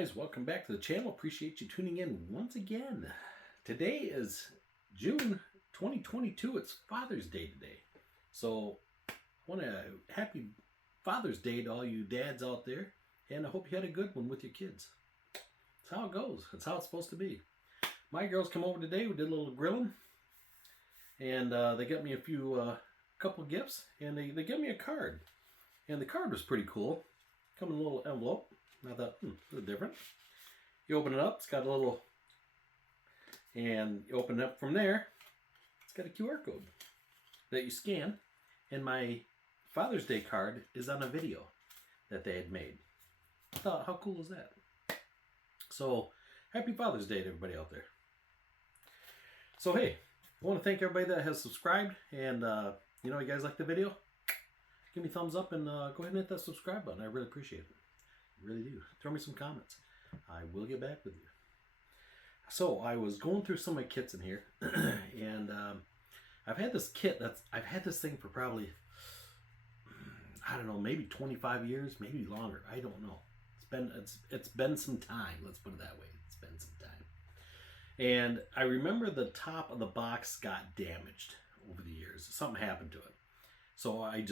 guys, welcome back to the channel. Appreciate you tuning in once again. Today is June 2022. It's Father's Day today. So I want to happy Father's Day to all you dads out there. And I hope you had a good one with your kids. That's how it goes. That's how it's supposed to be. My girls come over today. We did a little grilling. And they got me a couple gifts. And they gave me a card. And the card was pretty cool. Come in a little envelope. And I thought, a little different. You open it up, it's got a little, and you open it up from there, it's got a QR code that you scan, and my Father's Day card is on a video that they had made. I thought, how cool is that? So, happy Father's Day to everybody out there. So, hey, I want to thank everybody that has subscribed, and, you guys like the video? Give me a thumbs up and go ahead and hit that subscribe button. I really appreciate it. Really do. Throw me some comments. I will get back with you. So I was going through some of my kits in here, and I've had this kit I've had this thing for probably, I don't know, maybe 25 years, maybe longer. I don't know. It's been some time. Let's put it that way. It's been some time. And I remember the top of the box got damaged over the years. Something happened to it. So I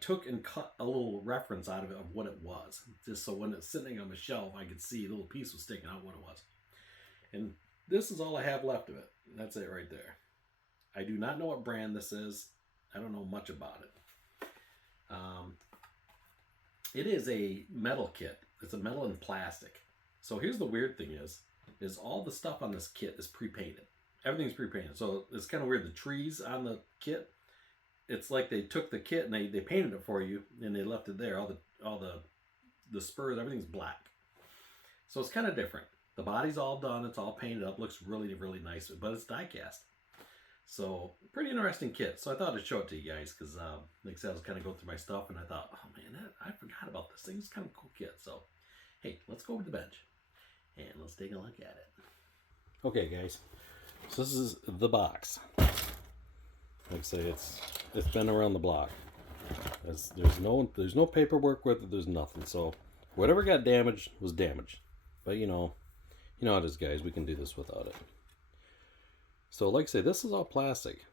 took and cut a little reference out of it of what it was. Just so when it's sitting on the shelf, I could see a little piece was sticking out what it was. And this is all I have left of it. That's it right there. I do not know what brand this is. I don't know much about it. It is a metal kit. It's a metal and plastic. So here's the weird thing is all the stuff on this kit is pre-painted. Everything's pre-painted. So it's kind of weird. The trees on the kit, it's like they took the kit and they painted it for you and they left it there. All the spurs, everything's black. So it's kind of different. The body's all done. It's all painted up. Looks really, really nice, but it's die cast. So pretty interesting kit. So I thought I'd show it to you guys because, like I said, I was kind of going through my stuff and I thought, oh man, I forgot about this thing. It's kind of a cool kit. So, hey, let's go over to the bench and let's take a look at it. Okay, guys. So this is the box. Like I say, it's been around the block. There's no paperwork with it. There's nothing. So whatever got damaged was damaged. But you know how it is, guys. We can do this without it. So like I say, this is all plastic,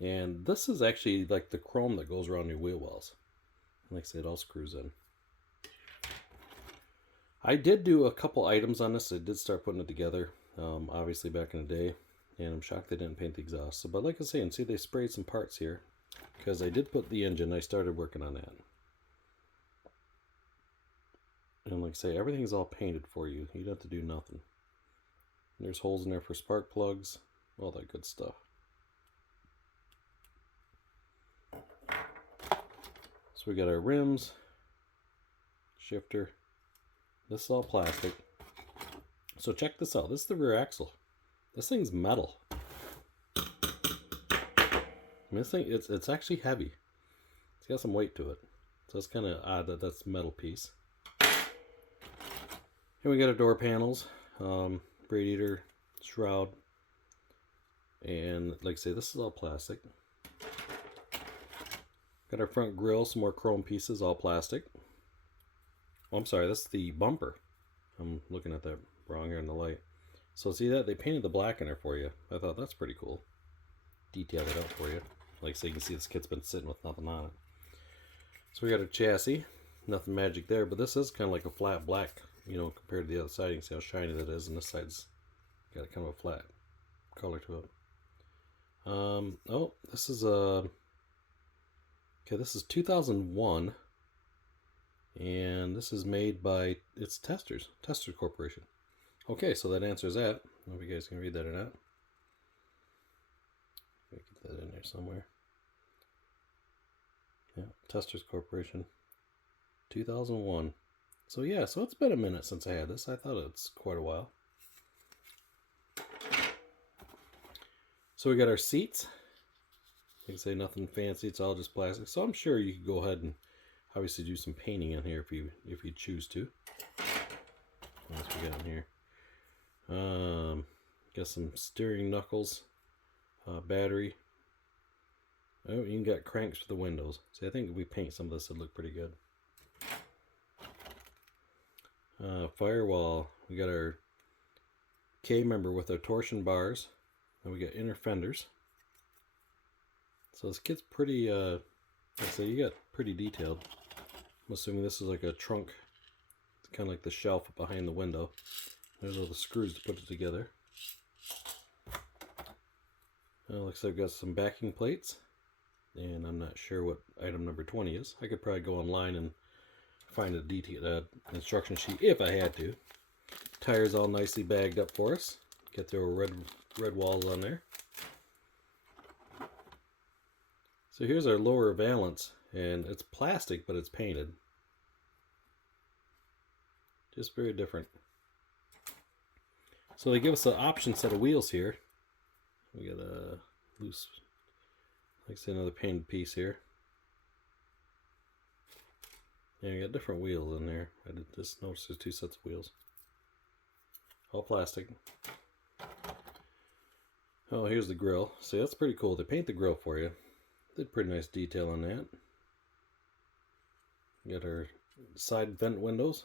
and this is actually like the chrome that goes around your wheel wells. Like I say, it all screws in. I did do a couple items on this. I did start putting it together. Obviously back in the day. And I'm shocked they didn't paint the exhaust. So, but like I say, and see they sprayed some parts here. Because I did put the engine. I started working on that. And like I say, everything's all painted for you. You don't have to do nothing. And there's holes in there for spark plugs. All that good stuff. So we got our rims. Shifter. This is all plastic. So check this out. This is the rear axle. This thing's metal. I mean, this thing, it's actually heavy. It's got some weight to it. So it's kind of odd that that's a metal piece. Here we got our door panels, radiator, shroud, and like I say, this is all plastic. Got our front grille, some more chrome pieces, all plastic. Oh, I'm sorry, that's the bumper. I'm looking at that wrong here in the light. So see that? They painted the black in there for you. I thought that's pretty cool. Detailed it out for you. Like so you can see this kit's been sitting with nothing on it. So we got a chassis. Nothing magic there, but this is kind of like a flat black, compared to the other side. You can see how shiny that is, and this side's got kind of a flat color to it. Oh, this is this is 2001. And this is made by, it's Testors Corporation. Okay, so that answers that. I don't know if you guys can read that or not. Get that in there somewhere. Yeah, Testors Corporation. 2001. So yeah, so it's been a minute since I had this. I thought it's quite a while. So we got our seats. Like I say, nothing fancy. It's all just plastic. So I'm sure you could go ahead and obviously do some painting in here if you choose to. What else we got in here? Got some steering knuckles, battery. Oh, you even got cranks for the windows. See, I think if we paint some of this, it'd look pretty good. Firewall. We got our K member with our torsion bars. And we got inner fenders. So this kit's pretty, like I say, you got pretty detailed. I'm assuming this is like a trunk. It's kind of like the shelf behind the window. There's all the screws to put it together. Looks like I've got some backing plates. And I'm not sure what item number 20 is. I could probably go online and find a detailed instruction sheet if I had to. Tires all nicely bagged up for us. Get their red walls on there. So here's our lower valance, and it's plastic, but it's painted. Just very different. So they give us an option set of wheels here. We got a loose, like I said, another painted piece here. And we got different wheels in there. I did just notice there's two sets of wheels. All plastic. Oh, here's the grill. See, that's pretty cool. They paint the grill for you. Did pretty nice detail on that. We got our side vent windows.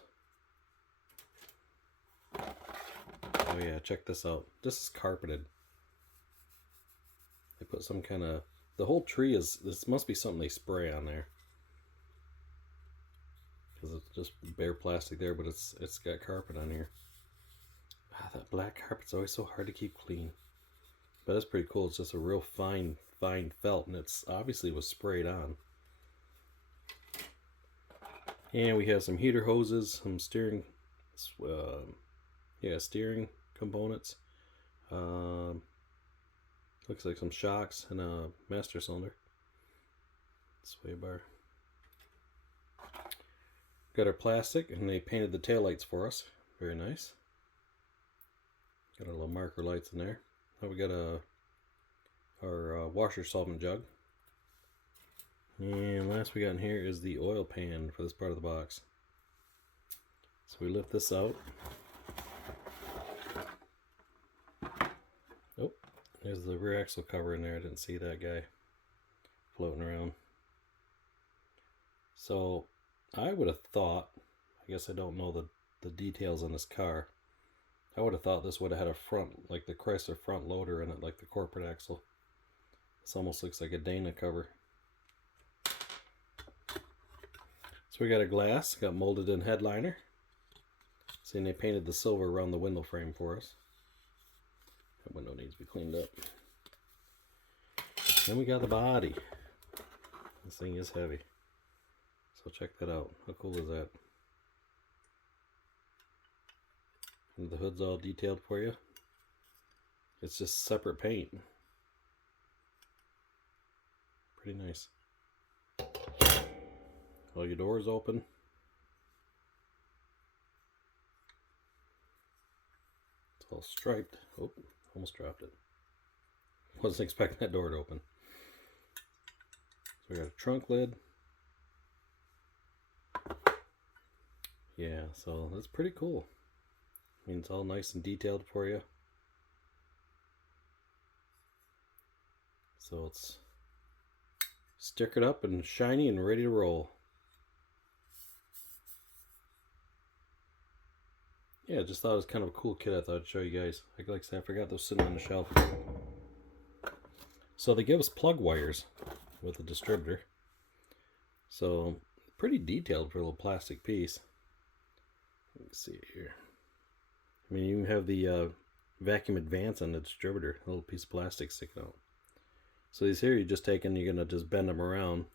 Oh yeah, check this out. This is carpeted. They put some kind of, the whole tree is, this must be something they spray on there. Because it's just bare plastic there, but it's got carpet on here. Ah, that black carpet's always so hard to keep clean. But that's pretty cool. It's just a real fine felt, and it's obviously was sprayed on. And we have some heater hoses, some steering, steering components. Looks like some shocks and a master cylinder. Sway bar. Got our plastic, and they painted the taillights for us. Very nice. Got our little marker lights in there. Now we got our washer solvent jug. And last we got in here is the oil pan for this part of the box. So we lift this out. Oh, there's the rear axle cover in there. I didn't see that guy floating around. So I would have thought, I guess I don't know the details on this car. I would have thought this would have had a front, like the Chrysler front loader in it, like the corporate axle. This almost looks like a Dana cover. So we got a glass, got molded in headliner. See, and they painted the silver around the window frame for us. That window needs to be cleaned up. Then we got the body. This thing is heavy. So check that out. How cool is that? And the hood's all detailed for you. It's just separate paint. Pretty nice. All your doors open. It's all striped. Oh, almost dropped it. Wasn't expecting that door to open. So we got a trunk lid. Yeah, so that's pretty cool. I mean, it's all nice and detailed for you. So it's stickered up and shiny and ready to roll. Yeah, just thought it was kind of a cool kit. I thought I'd show you guys. Like I said, I forgot those sitting on the shelf. So they give us plug wires with the distributor. So pretty detailed for a little plastic piece. Let's see here. I mean, you have the vacuum advance on the distributor, a little piece of plastic sticking out. So these here you just take and you're gonna just bend them around.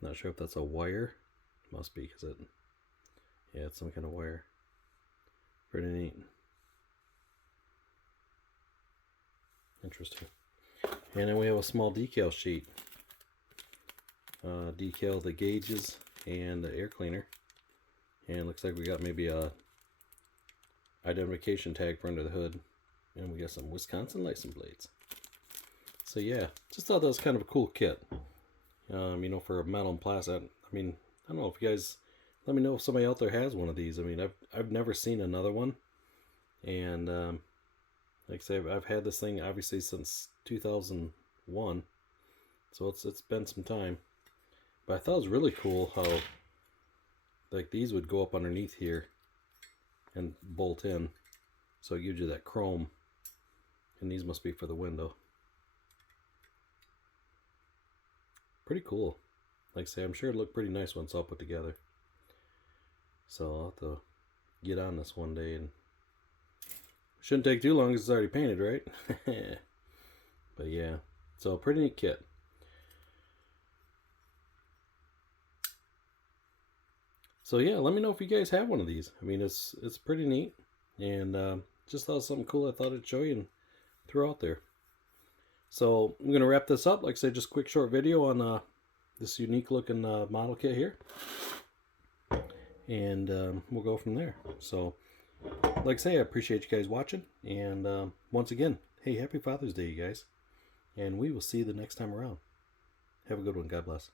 Not sure if that's a wire. Must be, because it's some kind of wire. Pretty neat. Interesting. And then we have a small decal sheet. Decal the gauges and the air cleaner. And it looks like we got maybe a identification tag for under the hood. And we got some Wisconsin license plates. So yeah, just thought that was kind of a cool kit. You know, for a metal and plastic. I mean, I don't know if you guys, let me know if somebody out there has one of these. I mean, I've never seen another one. And like I say, I've had this thing obviously since 2001. So it's been some time. But I thought it was really cool how like these would go up underneath here and bolt in. So it gives you that chrome. And these must be for the window. Pretty cool. Like I say, I'm sure it'll look pretty nice once all put together. So I'll have to get on this one day, and shouldn't take too long because it's already painted, right? But yeah, so pretty neat kit. So yeah, let me know if you guys have one of these. I mean, it's pretty neat, and just thought it was something cool I thought I'd show you and throw out there. So I'm gonna wrap this up. Like I said, just a quick short video on this unique looking model kit here, and we'll go from there. So like I say, I appreciate you guys watching, and once again, hey, happy Father's Day, you guys, and we will see you the next time around. Have a good one. God bless.